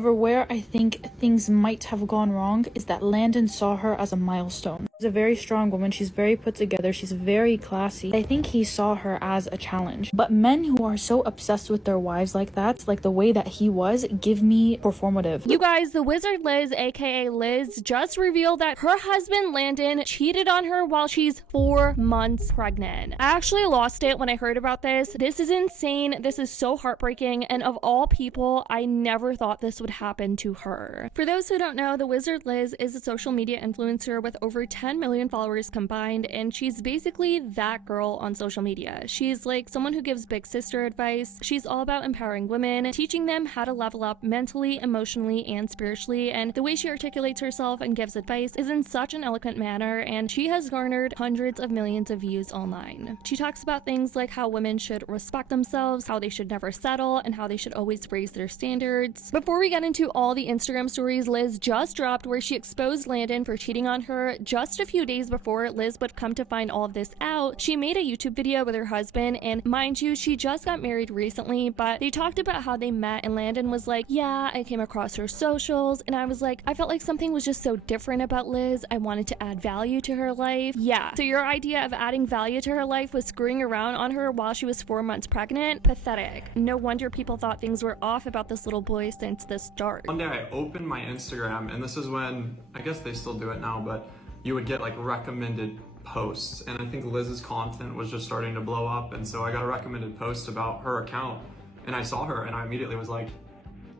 However, where I think things might have gone wrong is that Landon saw her as a milestone. She's a very strong woman, she's very put together, she's very classy. I think he saw her as a challenge. But men who are so obsessed with their wives like that, like the way that he was, give me performative. You guys, the Wizard Liz, aka Liz, just revealed that her husband Landon cheated on her while she's 4 months pregnant. I actually lost it when I heard about this. This is insane. This is so heartbreaking, and of all people, I never thought this would happen to her. For those who don't know, the Wizard Liz is a social media influencer with over 10 million followers combined, and she's basically that girl on social media. She's like someone who gives big sister advice. She's all about empowering women, teaching them how to level up mentally, emotionally, and spiritually, and the way she articulates herself and gives advice is in such an eloquent manner, and she has garnered hundreds of millions of views online. She talks about things like how women should respect themselves, how they should never settle, and how they should always raise their standards. Before we get into all the Instagram stories Liz just dropped where she exposed Landon for cheating on her, just a few days before Liz would come to find all of this out, she made a YouTube video with her husband, and mind you, she just got married recently, but they talked about how they met, and Landon was like, yeah, I came across her socials, and I was like, I felt like something was just so different about Liz. I wanted to add value to her life. Yeah, so your idea of adding value to her life was screwing around on her while she was 4 months pregnant? Pathetic. No wonder people thought things were off about this little boy since the start. One day I opened my Instagram, and this is when, I guess they still do it now, but you would get like recommended posts, and I think Liz's content was just starting to blow up, and so I got a recommended post about her account, and I saw her, and I immediately was like,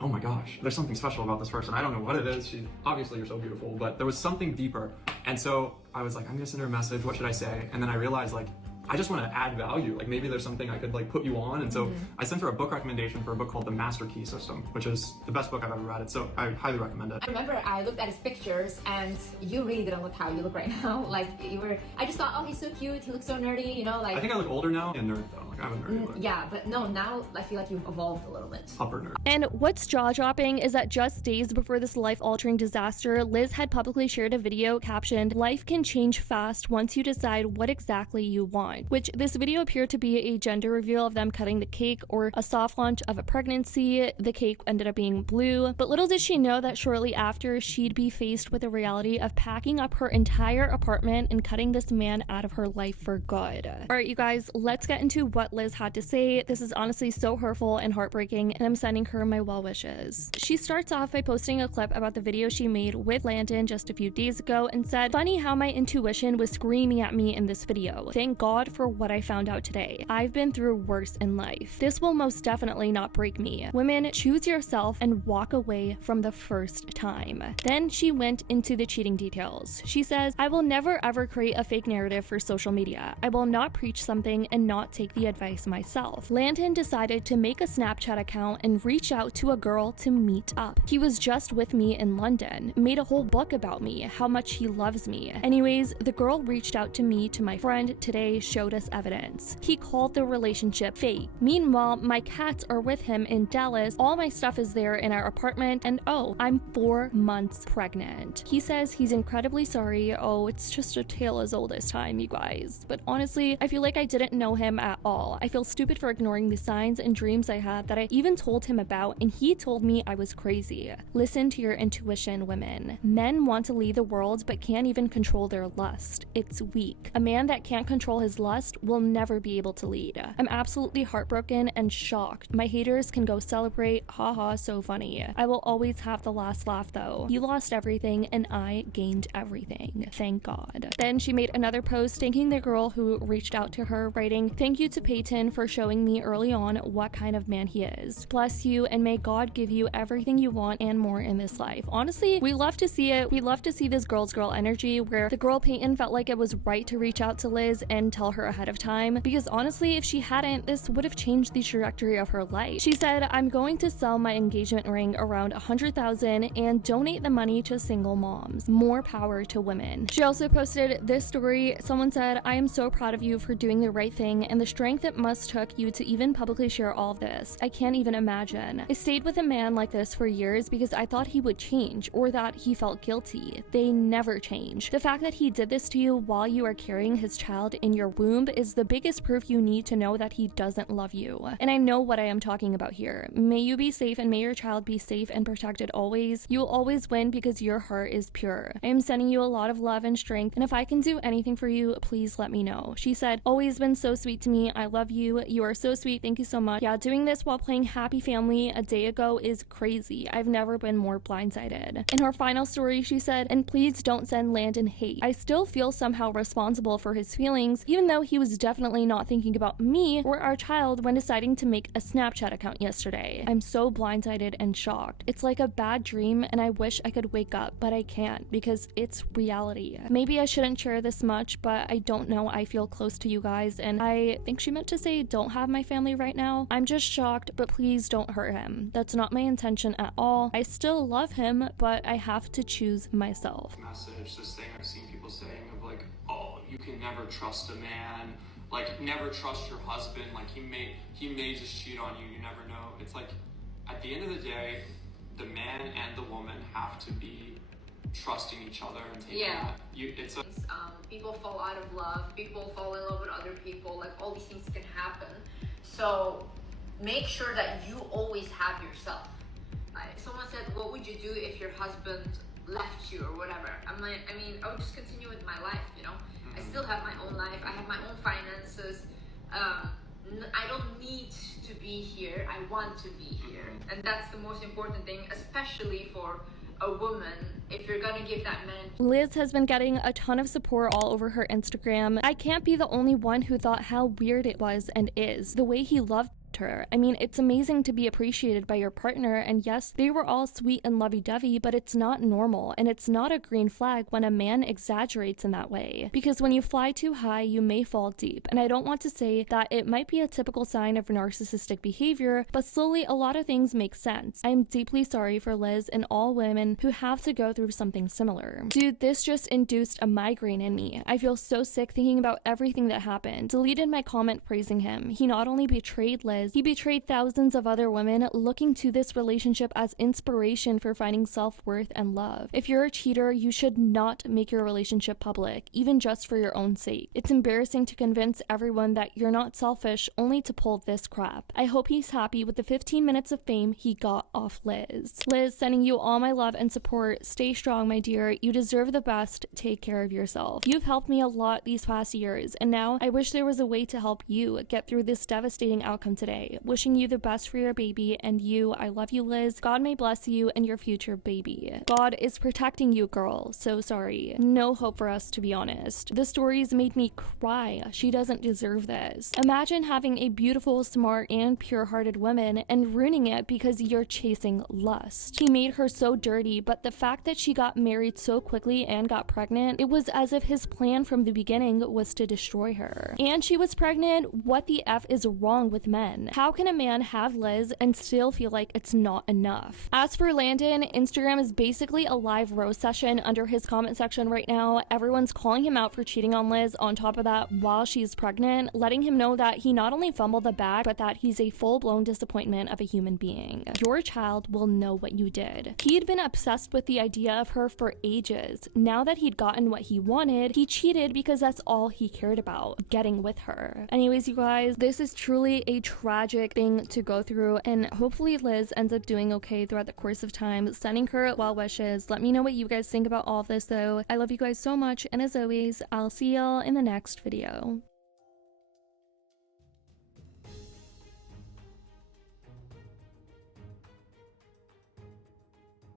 oh my gosh, there's something special about this person. I don't know what it is. Obviously you're so beautiful, but there was something deeper. And so I was like, I'm gonna send her a message. What should I say? And then I realized, like, I just want to add value. Like, maybe there's something I could like put you on. And so I sent her a book recommendation for a book called The Master Key System, which is the best book I've ever read. So I highly recommend it. I remember I looked at his pictures, and you really didn't look how you look right now. Like, I just thought, oh, he's so cute, he looks so nerdy, you know, like. I think I look older now and nerd though. Like, I'm a nerd. Yeah, but no, now I feel like you've evolved a little bit. Upper nerd. And what's jaw-dropping is that just days before this life-altering disaster, Liz had publicly shared a video captioned, "Life can change fast once you decide what exactly you want," which this video appeared to be a gender reveal of them cutting the cake or a soft launch of a pregnancy. The cake ended up being blue, but little did she know that shortly after, she'd be faced with the reality of packing up her entire apartment and cutting this man out of her life for good. Alright, you guys, let's get into what Liz had to say. This is honestly so hurtful and heartbreaking, and I'm sending her my well wishes. She starts off by posting a clip about the video she made with Landon just a few days ago and said, "Funny how my intuition was screaming at me in this video. Thank God for what I found out today. I've been through worse in life. This will most definitely not break me. Women, choose yourself and walk away from the first time." Then she went into the cheating details. She says, "I will never ever create a fake narrative for social media. I will not preach something and not take the advice myself. Landon decided to make a Snapchat account and reach out to a girl to meet up. He was just with me in London, made a whole book about me, how much he loves me. Anyways, the girl reached out to me, to my friend today, showed us evidence. He called the relationship fake. Meanwhile, my cats are with him in Dallas, all my stuff is there in our apartment, and oh, I'm 4 months pregnant. He says he's incredibly sorry. Oh, it's just a tale as old as time, you guys. But honestly, I feel like I didn't know him at all. I feel stupid for ignoring the signs and dreams I had that I even told him about, and he told me I was crazy. Listen to your intuition, women. Men want to lead the world but can't even control their lust. It's weak. A man that can't control his lust will never be able to lead. I'm absolutely heartbroken and shocked. My haters can go celebrate. Haha, so funny. I will always have the last laugh though. You lost everything and I gained everything. Thank God." Then she made another post thanking the girl who reached out to her, writing, "Thank you to Peyton for showing me early on what kind of man he is. Bless you, and may God give you everything you want and more in this life." Honestly, we love to see it. We love to see this girl's girl energy where the girl Peyton felt like it was right to reach out to Liz and tell her ahead of time, because honestly, if she hadn't, this would have changed the trajectory of her life. She said, "I'm going to sell my engagement ring around $100,000 and donate the money to single moms. More power to women." She also posted this story. Someone said, "I am so proud of you for doing the right thing and the strength it must took you to even publicly share all of this. I can't even imagine. I stayed with a man like this for years because I thought he would change or that he felt guilty. They never change. The fact that he did this to you while you are carrying his child in your womb is the biggest proof you need to know that he doesn't love you. And I know what I am talking about here. May you be safe and may your child be safe and protected always. You will always win because your heart is pure. I am sending you a lot of love and strength, and if I can do anything for you, please let me know. She said, always been so sweet to me. I love you. You are so sweet. Thank you so much. Yeah, doing this while playing Happy Family a day ago is crazy. I've never been more blindsided. In her final story, she said, and please don't send Landon hate. I still feel somehow responsible for his feelings, even though he was definitely not thinking about me or our child when deciding to make a Snapchat account yesterday. I'm so blindsided and shocked. It's like a bad dream and I wish I could wake up, but I can't because it's reality. Maybe I shouldn't share this much, but I don't know. I feel close to you guys, and I think she meant to say don't have my family right now. I'm just shocked, but please don't hurt him. That's not my intention at all. I still love him, but I have to choose myself. Message, this thing I've seen people saying of like, oh, you can never trust a man, like never trust your husband, like he may just cheat on you, you never know. It's like, at the end of the day, the man and the woman have to be trusting each other and taking people fall out of love, people fall in love with other people, like all these things can happen. So make sure that you always have yourself. Someone said, what would you do if your husband left you or whatever? I'm like, I mean, I would just continue with my life, you know? I still have my own life, I have my own finances. I don't need to be here, I want to be here. And that's the most important thing, especially for a woman, if you're gonna give that man. Liz has been getting a ton of support all over her Instagram. I can't be the only one who thought how weird it was and is, the way he loved her. I mean, it's amazing to be appreciated by your partner, and yes, they were all sweet and lovey-dovey, but it's not normal, and it's not a green flag when a man exaggerates in that way. Because when you fly too high, you may fall deep, and I don't want to say that it might be a typical sign of narcissistic behavior, but slowly a lot of things make sense. I am deeply sorry for Liz and all women who have to go through something similar. Dude, this just induced a migraine in me. I feel so sick thinking about everything that happened. Deleted my comment praising him. He not only betrayed Liz, he betrayed thousands of other women looking to this relationship as inspiration for finding self-worth and love. If you're a cheater, you should not make your relationship public, even just for your own sake. It's embarrassing to convince everyone that you're not selfish only to pull this crap. I hope he's happy with the 15 minutes of fame he got off Liz. Liz, sending you all my love and support. Stay strong, my dear. You deserve the best. Take care of yourself. You've helped me a lot these past years, and now I wish there was a way to help you get through this devastating outcome today. Wishing you the best for your baby, and you, I love you, Liz. God may bless you and your future baby. God is protecting you, girl. So sorry. No hope for us, to be honest. The stories made me cry. She doesn't deserve this. Imagine having a beautiful, smart, and pure-hearted woman and ruining it because you're chasing lust. He made her so dirty, but the fact that she got married so quickly and got pregnant, it was as if his plan from the beginning was to destroy her. And she was pregnant. What the F is wrong with men? How can a man have Liz and still feel like it's not enough? As for Landon, Instagram is basically a live roast session under his comment section right now. Everyone's calling him out for cheating on Liz on top of that while she's pregnant, letting him know that he not only fumbled the bag, but that he's a full-blown disappointment of a human being. Your child will know what you did. He'd been obsessed with the idea of her for ages. Now that he'd gotten what he wanted, he cheated because that's all he cared about, getting with her. Anyways, you guys, this is truly a tragic thing to go through, and hopefully Liz ends up doing okay throughout the course of time. Sending her well wishes. Let me know what you guys think about all of this though. I love you guys so much, and as always, I'll see y'all in the next video.